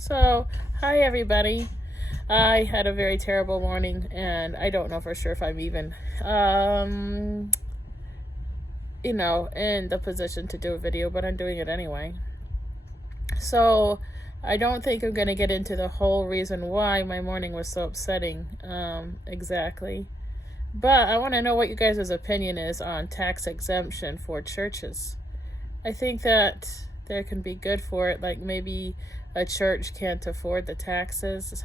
So, hi everybody. I had a very terrible morning, and I don't know for sure if I'm even, in the position to do a video, but I'm doing it anyway. So, I don't think I'm going to get into the whole reason why my morning was so upsetting, exactly. But I want to know what you guys' opinion is on tax exemption for churches. I think that there can be good for it, like maybe a church can't afford the taxes,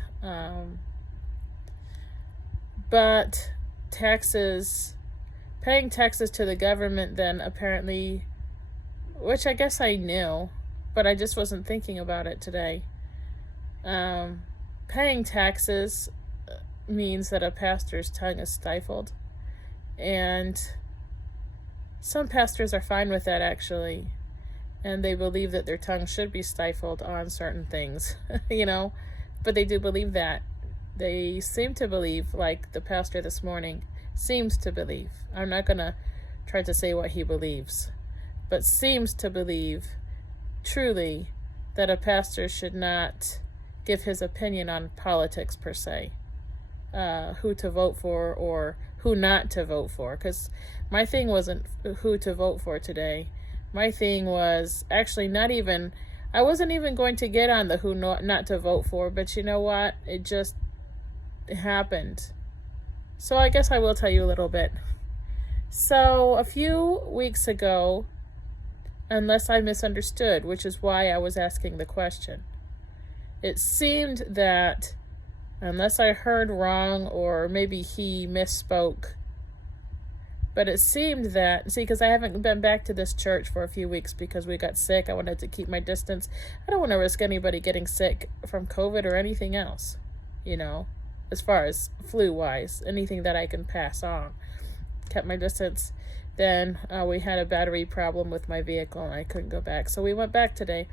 but paying taxes to the government then apparently, which I guess I knew, but I just wasn't thinking about it today. Paying taxes means that a pastor's tongue is stifled, and some pastors are fine with that actually, and they believe that their tongue should be stifled on certain things, but they do believe that. They seem to believe, like the pastor this morning seems to believe, I'm not going to try to say what he believes, but seems to believe truly that a pastor should not give his opinion on politics per se, who to vote for or who not to vote for, because my thing wasn't who to vote for today. My thing was actually I wasn't even going to get on the who not to vote for, but you know what? It just happened. So I guess I will tell you a little bit. So a few weeks ago, unless I misunderstood, which is why I was asking the question, it seemed that, unless I heard wrong or maybe he misspoke, but it seemed that, because I haven't been back to this church for a few weeks because we got sick. I wanted to keep my distance. I don't want to risk anybody getting sick from COVID or anything else, as far as flu-wise, anything that I can pass on. Kept my distance. Then we had a battery problem with my vehicle and I couldn't go back. So we went back today,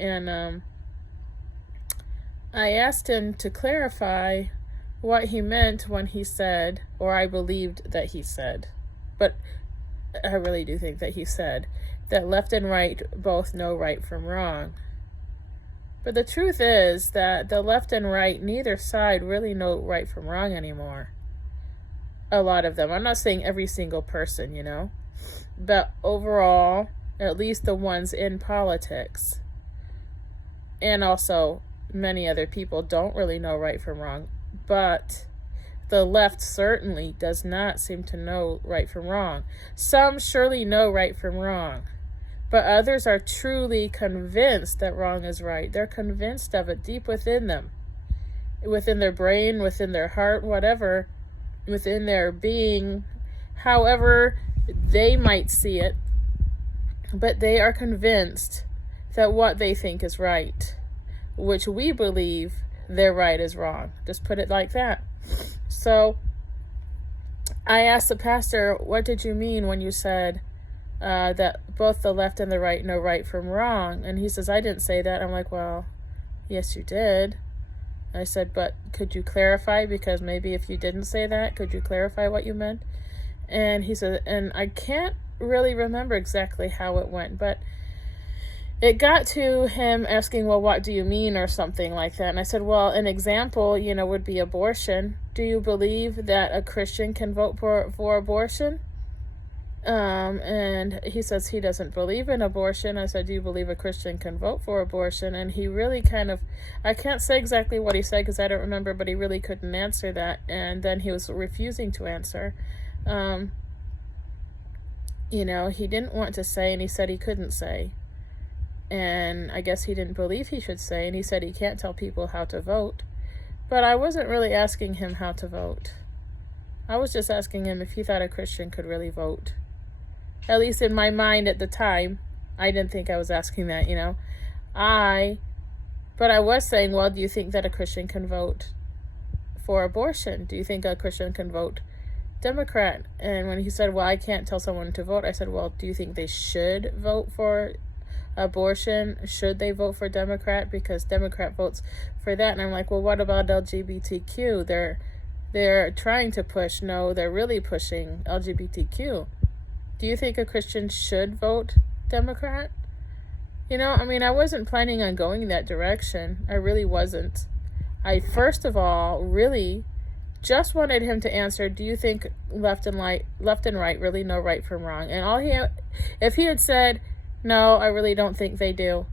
and I asked him to clarify what he meant when he said, or I believed that he said, but I really do think that he said that left and right both know right from wrong. But the truth is that the left and right, neither side really know right from wrong anymore. A lot of them. I'm not saying every single person, but overall, at least the ones in politics, and also many other people don't really know right from wrong. But the left certainly does not seem to know right from wrong. Some surely know right from wrong, but others are truly convinced that wrong is right. They're convinced of it deep within them, within their brain, within their heart, whatever, within their being, however they might see it, but they are convinced that what they think is right, which we believe their right is wrong. Just put it like that. So I asked the pastor, what did you mean when you said that both the left and the right know right from wrong? And he says, I didn't say that. I'm like, well, yes, you did. I said, but could you clarify? Because maybe if you didn't say that, could you clarify what you meant? And he said, and I can't really remember exactly how it went, but it got to him asking, well, what do you mean, or something like that. And I said, well, an example, would be abortion. Do you believe that a Christian can vote for abortion? And he says he doesn't believe in abortion. I said, do you believe a Christian can vote for abortion? And he really I can't say exactly what he said because I don't remember, but he really couldn't answer that. And then he was refusing to answer. He didn't want to say, and he said he couldn't say. And I guess he didn't believe he should say, and he said he can't tell people how to vote. But I wasn't really asking him how to vote. I was just asking him if he thought a Christian could really vote. At least in my mind at the time, I didn't think I was asking that, But I was saying, well, do you think that a Christian can vote for abortion? Do you think a Christian can vote Democrat? And when he said, well, I can't tell someone to vote, I said, well, do you think they should vote for abortion? Should they vote for Democrat? Because Democrat votes for that. And I'm like, well, what about LGBTQ? They're trying to push. No, they're really pushing LGBTQ. Do you think a Christian should vote Democrat? I wasn't planning on going that direction. I really wasn't. I, first of all, really just wanted him to answer, do you think left and right really know right from wrong? And if he had said, no, I really don't think they do,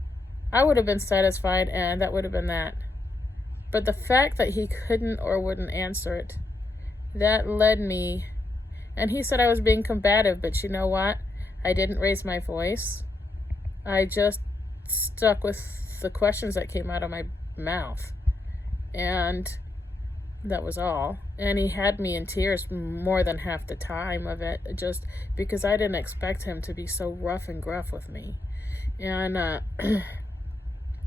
I would have been satisfied, and that would have been that. But the fact that he couldn't or wouldn't answer it, that led me, and he said I was being combative, but you know what? I didn't raise my voice. I just stuck with the questions that came out of my mouth. And that was all. And he had me in tears more than half the time of it, just because I didn't expect him to be so rough and gruff with me. And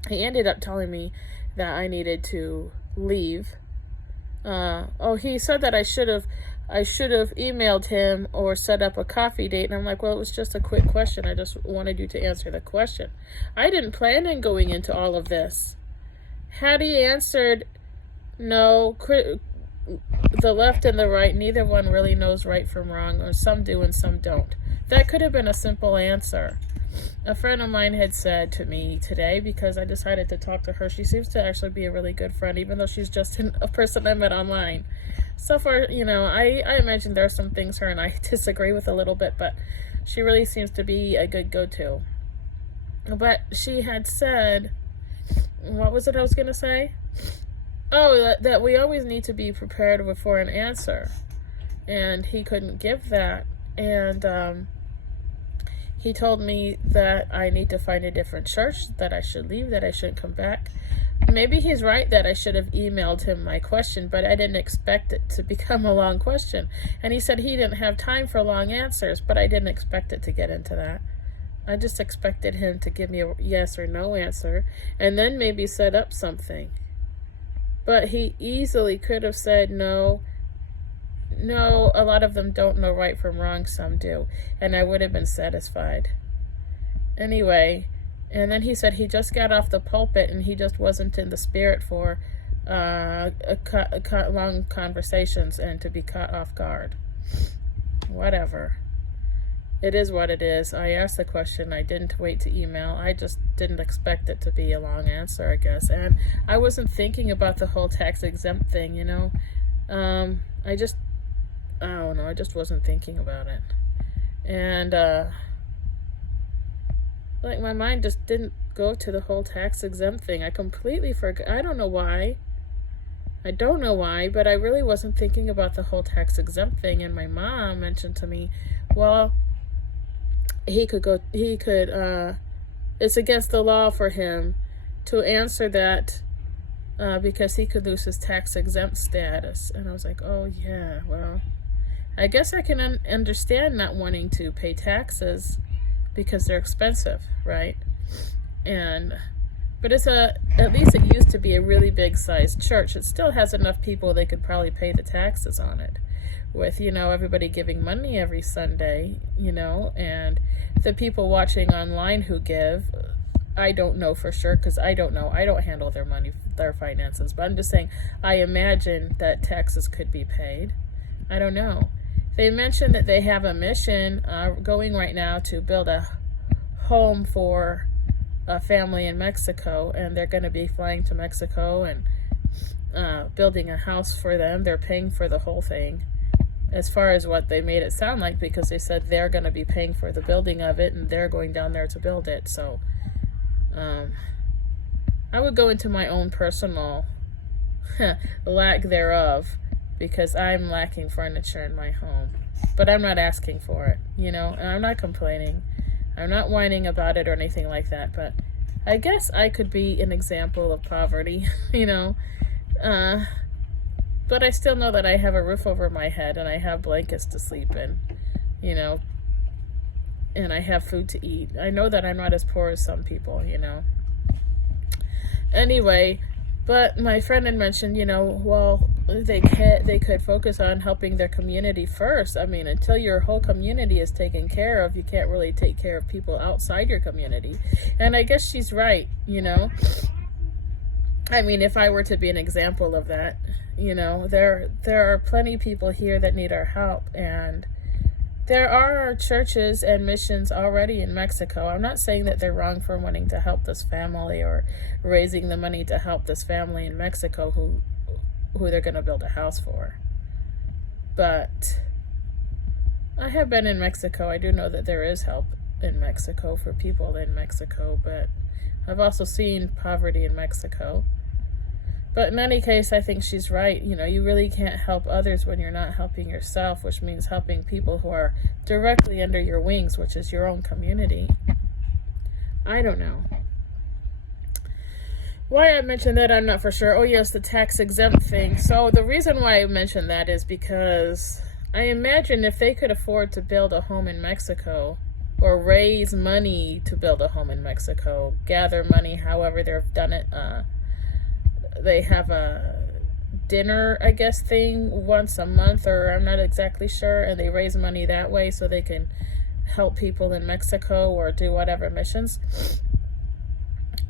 he ended up telling me that I needed to leave. He said that I should have emailed him or set up a coffee date. And I'm like, well, it was just a quick question. I just wanted you to answer the question. I didn't plan on going into all of this. Had he answered, no, the left and the right, neither one really knows right from wrong, or some do and some don't. That could have been a simple answer. A friend of mine had said to me today, because I decided to talk to her, she seems to actually be a really good friend, even though she's just a person I met online. So far, I imagine there are some things her and I disagree with a little bit, but she really seems to be a good go-to. But she had said, what was it I was going to say? Oh, that we always need to be prepared for an answer. And he couldn't give that. And he told me that I need to find a different church, that I should leave, that I shouldn't come back. Maybe he's right that I should have emailed him my question, but I didn't expect it to become a long question. And he said he didn't have time for long answers, but I didn't expect it to get into that. I just expected him to give me a yes or no answer, and then maybe set up something. But he easily could have said no, a lot of them don't know right from wrong, some do. And I would have been satisfied. Anyway, and then he said he just got off the pulpit and he just wasn't in the spirit for long conversations and to be caught off guard. Whatever. It is what it is. I asked the question. I didn't wait to email. I just didn't expect it to be a long answer, I guess. And I wasn't thinking about the whole tax exempt thing, I don't know. I just wasn't thinking about it. And, my mind just didn't go to the whole tax exempt thing. I completely forgot. I don't know why, but I really wasn't thinking about the whole tax exempt thing. And my mom mentioned to me, well, it's against the law for him to answer that because he could lose his tax exempt status. And I was like, oh yeah, well, I guess I can understand not wanting to pay taxes because they're expensive, right? But at least it used to be a really big sized church. It still has enough people they could probably pay the taxes on it, with everybody giving money every Sunday, and the people watching online who give. I don't know for sure, because I don't know. I don't handle their money, their finances, but I'm just saying I imagine that taxes could be paid. I don't know. They mentioned that they have a mission going right now to build a home for a family in Mexico, and they're going to be flying to Mexico and building a house for them. They're paying for the whole thing, as far as what they made it sound like, because they said they're going to be paying for the building of it, and they're going down there to build it. So I would go into my own personal lack thereof, because I'm lacking furniture in my home. But I'm not asking for it, and I'm not complaining. I'm not whining about it or anything like that, but I guess I could be an example of poverty, but I still know that I have a roof over my head, and I have blankets to sleep in, and I have food to eat. I know that I'm not as poor as some people, Anyway, but my friend had mentioned, well, they could focus on helping their community first. I mean, until your whole community is taken care of, you can't really take care of people outside your community. And I guess she's right, I mean, if I were to be an example of that, there are plenty of people here that need our help, and There are churches and missions already in Mexico. I'm not saying that they're wrong for wanting to help this family or raising the money to help this family in Mexico who they're going to build a house for. But I have been in Mexico. I do know that there is help in Mexico for people in Mexico, but I've also seen poverty in Mexico. But in any case, I think she's right. You really can't help others when you're not helping yourself, which means helping people who are directly under your wings, which is your own community. I don't know. Why I mentioned that, I'm not for sure. Oh, yes, the tax exempt thing. So the reason why I mentioned that is because I imagine if they could afford to build a home in Mexico or raise money to build a home in Mexico, gather money, however they've done it, they have a dinner, I guess, thing once a month, or I'm not exactly sure, and they raise money that way so they can help people in Mexico or do whatever missions.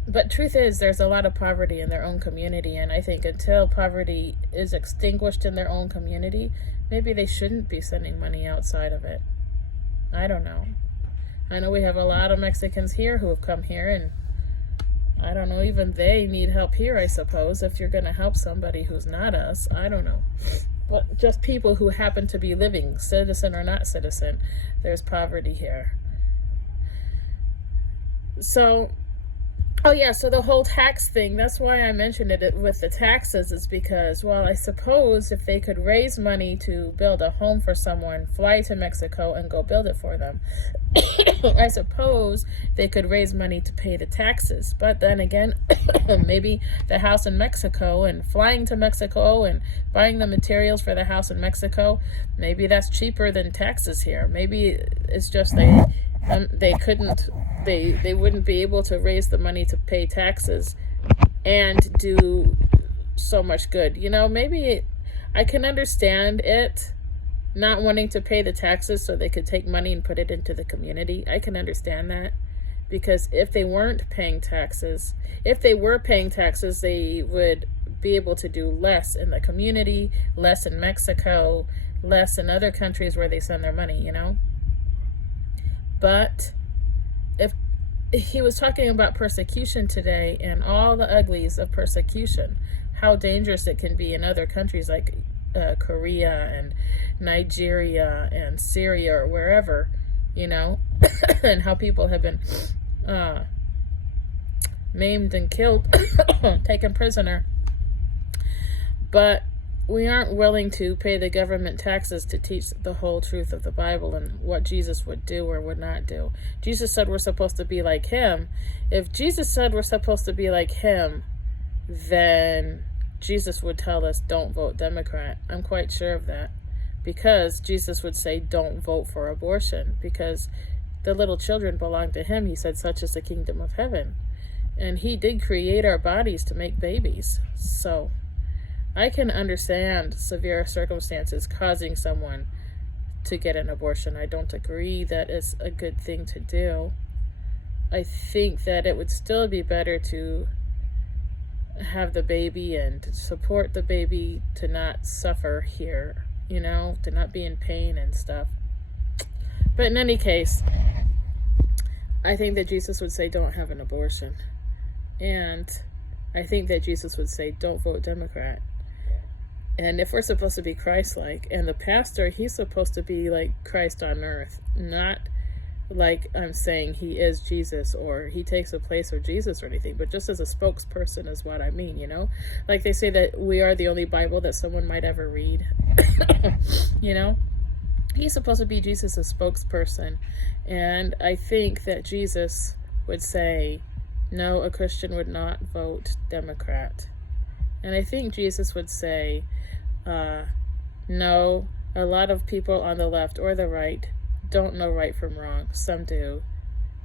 But truth is, there's a lot of poverty in their own community, and I think until poverty is extinguished in their own community, maybe they shouldn't be sending money outside of it. I don't know. I know we have a lot of Mexicans here who have come here, and I don't know, even they need help here, I suppose, if you're going to help somebody who's not us. I don't know. But just people who happen to be living, citizen or not citizen, there's poverty here. So, oh yeah, so the whole tax thing, that's why I mentioned it with the taxes, is because, well, I suppose if they could raise money to build a home for someone, fly to Mexico and go build it for them, I suppose they could raise money to pay the taxes. But then again, maybe the house in Mexico and flying to Mexico and buying the materials for the house in Mexico, maybe that's cheaper than taxes here. Maybe it's just they wouldn't be able to raise the money to pay taxes and do so much good. Maybe I can understand it not wanting to pay the taxes so they could take money and put it into the community. I can understand that, because if they weren't paying taxes, if they were paying taxes, they would be able to do less in the community, less in Mexico, less in other countries where they send their money, But if he was talking about persecution today and all the uglies of persecution, how dangerous it can be in other countries like Korea and Nigeria and Syria or wherever, and how people have been maimed and killed, taken prisoner. But we aren't willing to pay the government taxes to teach the whole truth of the Bible and what Jesus would do or would not do. Jesus said we're supposed to be like him. If Jesus said we're supposed to be like him, then Jesus would tell us don't vote Democrat. I'm quite sure of that, because Jesus would say don't vote for abortion, because the little children belong to him. He said such is the kingdom of heaven, and he did create our bodies to make babies. So I can understand severe circumstances causing someone to get an abortion. I don't agree that it's a good thing to do. I think that it would still be better to have the baby and support the baby to not suffer here, to not be in pain and stuff. But in any case, I think that Jesus would say don't have an abortion. And I think that Jesus would say don't vote Democrat. And if we're supposed to be Christ-like, and the pastor, he's supposed to be like Christ on earth, not like I'm saying he is Jesus or he takes the place of Jesus or anything, but just as a spokesperson is what I mean, Like they say that we are the only Bible that someone might ever read, He's supposed to be Jesus' spokesperson. And I think that Jesus would say, no, a Christian would not vote Democrat. And I think Jesus would say, no, a lot of people on the left or the right don't know right from wrong. Some do,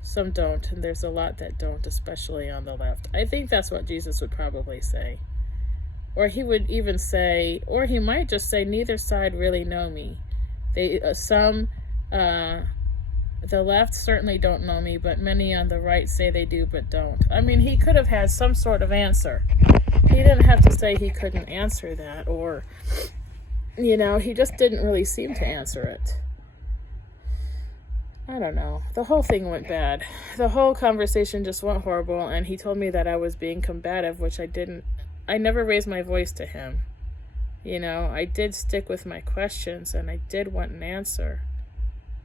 some don't, and there's a lot that don't, especially on the left. I think that's what Jesus would probably say. Or he would even say, or he might just say, neither side really know me. The left certainly don't know me, but many on the right say they do but don't. I mean, he could have had some sort of answer. He didn't have to say he couldn't answer that, or, he just didn't really seem to answer it. I don't know. The whole thing went bad. The whole conversation just went horrible, and he told me that I was being combative, which I didn't. I never raised my voice to him. I did stick with my questions, and I did want an answer.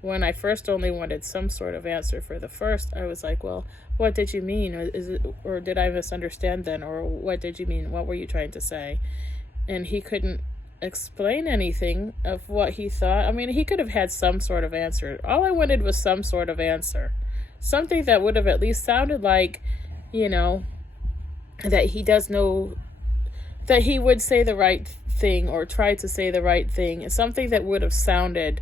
When I first only wanted some sort of answer for the first, I was like, well, what did you mean? Or did I misunderstand then? Or what did you mean? What were you trying to say? And he couldn't explain anything of what he thought. I mean, he could have had some sort of answer. All I wanted was some sort of answer. Something that would have at least sounded like, that he does know, that he would say the right thing or try to say the right thing. Something that would have sounded,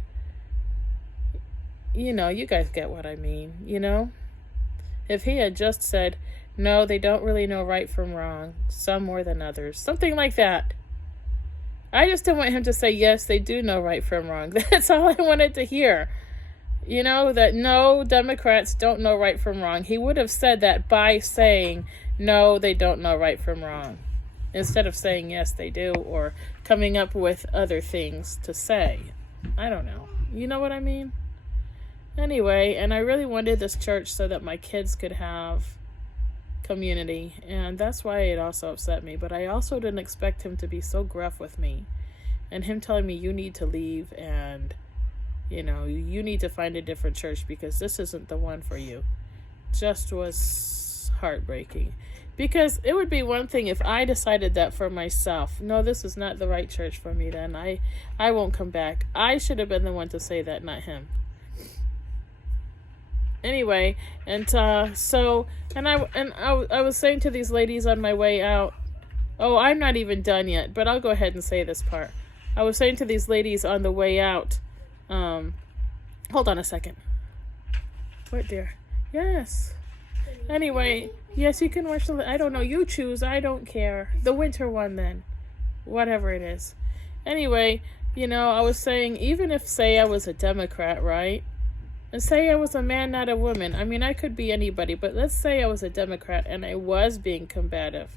you guys get what I mean, If he had just said, no, they don't really know right from wrong, some more than others, something like that. I just didn't want him to say, yes, they do know right from wrong. That's all I wanted to hear. That no, Democrats don't know right from wrong. He would have said that by saying, no, they don't know right from wrong, instead of saying, yes, they do, or coming up with other things to say. I don't know. You know what I mean? Anyway, and I really wanted this church so that my kids could have community, and that's why it also upset me. But I also didn't expect him to be so gruff with me, and him telling me, you need to leave, and you need to find a different church because this isn't the one for you, just was heartbreaking. Because it would be one thing if I decided that for myself, no, this is not the right church for me, then I won't come back. I should have been the one to say that, not him. Anyway, and I was saying to these ladies on my way out, oh, I'm not even done yet, but I'll go ahead and say this part. I was saying to these ladies on the way out, hold on a second. What, dear? Yes. Anyway, yes, you can watch I don't know, you choose, I don't care. The winter one then. Whatever it is. Anyway, I was saying, even if, say, I was a Democrat, right? And say I was a man, not a woman. I mean, I could be anybody, but let's say I was a Democrat and I was being combative.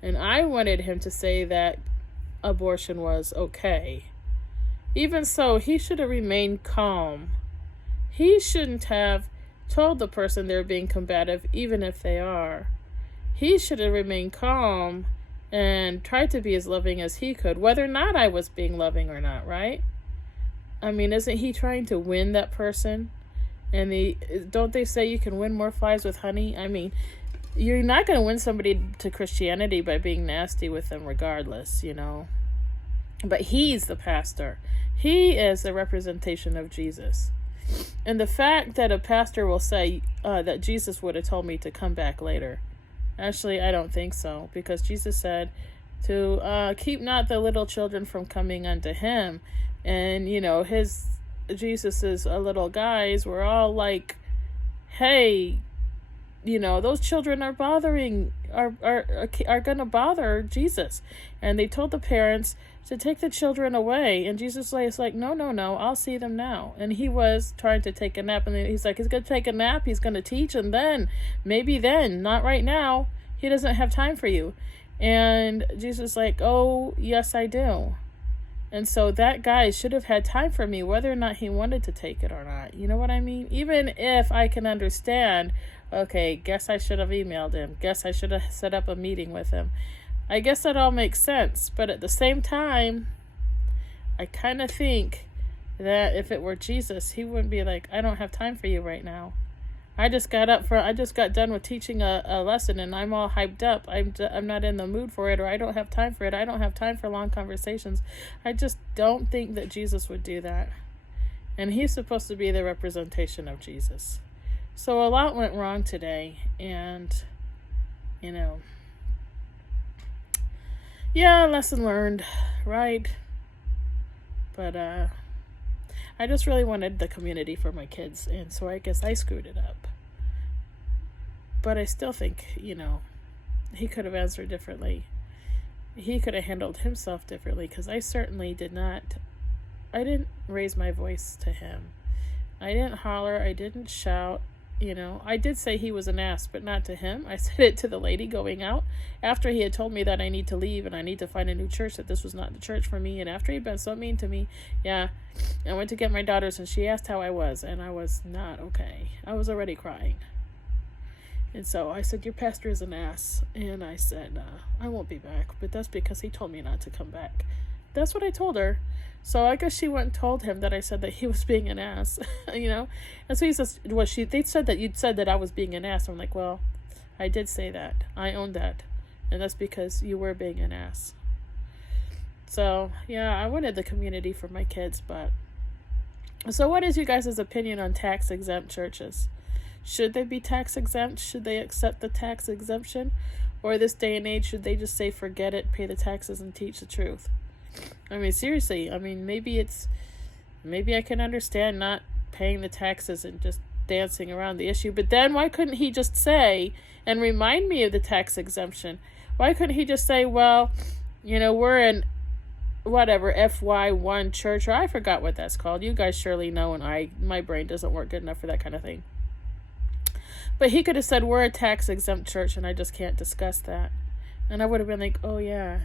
And I wanted him to say that abortion was okay. Even so, he should have remained calm. He shouldn't have told the person they're being combative, even if they are. He should have remained calm and tried to be as loving as he could, whether or not I was being loving or not, right? I mean, isn't he trying to win that person? And don't they say you can win more flies with honey? I mean, you're not going to win somebody to Christianity by being nasty with them regardless, But he's the pastor. He is the representation of Jesus. And the fact that a pastor will say that Jesus would have told me to come back later. Actually, I don't think so. Because Jesus said to keep not the little children from coming unto him. And, Jesus's little guys were all like, hey, those children are gonna bother Jesus. And they told the parents to take the children away, and Jesus is like, no, I'll see them now. And he was trying to take a nap, and he's like, he's gonna take a nap, he's gonna teach, and then not right now, he doesn't have time for you. And Jesus is like, oh yes, I do. And so that guy should have had time for me, whether or not he wanted to take it or not. You know what I mean? Even if I can understand, okay, guess I should have emailed him. Guess I should have set up a meeting with him. I guess that all makes sense. But at the same time, I kind of think that if it were Jesus, he wouldn't be like, I don't have time for you right now. I just got done with teaching a lesson and I'm all hyped up. I'm not in the mood for it, or I don't have time for it. I don't have time for long conversations. I just don't think that Jesus would do that. And he's supposed to be the representation of Jesus. So a lot went wrong today, and, yeah, lesson learned, right? But, I just really wanted the community for my kids, and so I guess I screwed it up. But I still think, he could have answered differently. He could have handled himself differently, because I certainly I didn't raise my voice to him. I didn't holler, I didn't shout, I did say he was an ass, but not to him. I said it to the lady going out after he had told me that I need to leave and I need to find a new church, that this was not the church for me. And after he'd been so mean to me, I went to get my daughters and she asked how I was, and I was not okay. I was already crying. And so I said, your pastor is an ass. And I said, I won't be back, but that's because he told me not to come back. That's what I told her. So I guess she went and told him that I said that he was being an ass, And so he says, they said that you'd said that I was being an ass. I'm like, well, I did say that. I own that. And that's because you were being an ass. So, I wanted the community for my kids, but... So what is you guys' opinion on tax-exempt churches? Should they be tax-exempt? Should they accept the tax exemption? Or this day and age, should they just say, forget it, pay the taxes, and teach the truth? I mean, seriously, maybe I can understand not paying the taxes and just dancing around the issue, but then why couldn't he just say, and remind me of the tax exemption? Why couldn't he just say, well, we're in whatever, FY1 church, or I forgot what that's called. You guys surely know, and my brain doesn't work good enough for that kind of thing. But he could have said, we're a tax exempt church, and I just can't discuss that. And I would have been like, oh yeah.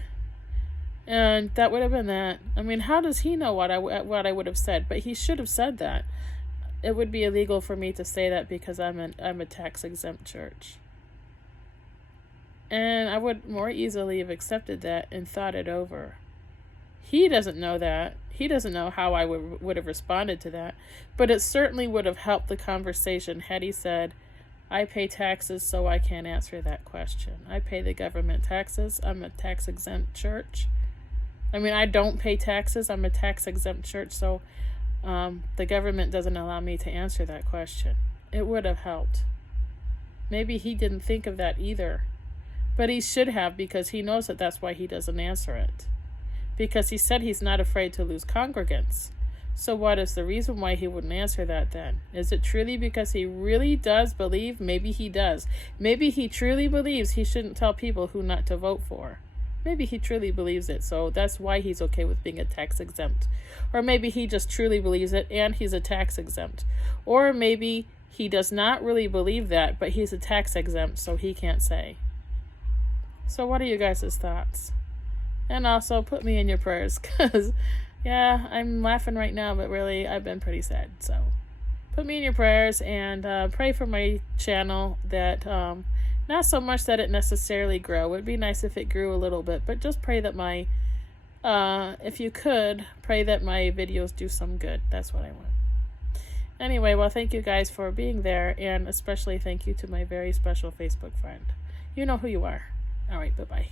And that would have been that. I mean, how does he know what I would have said? But he should have said that. It would be illegal for me to say that because I'm a tax-exempt church. And I would more easily have accepted that and thought it over. He doesn't know that. He doesn't know how I would have responded to that. But it certainly would have helped the conversation had he said, I pay taxes, so I can't answer that question. I pay the government taxes. I'm a tax-exempt church. I don't pay taxes. I'm a tax-exempt church, so the government doesn't allow me to answer that question. It would have helped. Maybe he didn't think of that either. But he should have, because he knows that that's why he doesn't answer it. Because he said he's not afraid to lose congregants. So what is the reason why he wouldn't answer that then? Is it truly because he really does believe? Maybe he does. Maybe he truly believes he shouldn't tell people who not to vote for. Maybe he truly believes it, so that's why he's okay with being a tax exempt. Or maybe he just truly believes it and he's a tax exempt. Or maybe he does not really believe that, but he's a tax exempt, so he can't say. So what are you guys' thoughts? And also put me in your prayers, because I'm laughing right now, but really I've been pretty sad. So put me in your prayers and pray for my channel that not so much that it necessarily grow. It'd be nice if it grew a little bit, but just pray that if you could, pray that my videos do some good. That's what I want. Anyway, well, thank you guys for being there, and especially thank you to my very special Facebook friend. You know who you are. All right, bye-bye.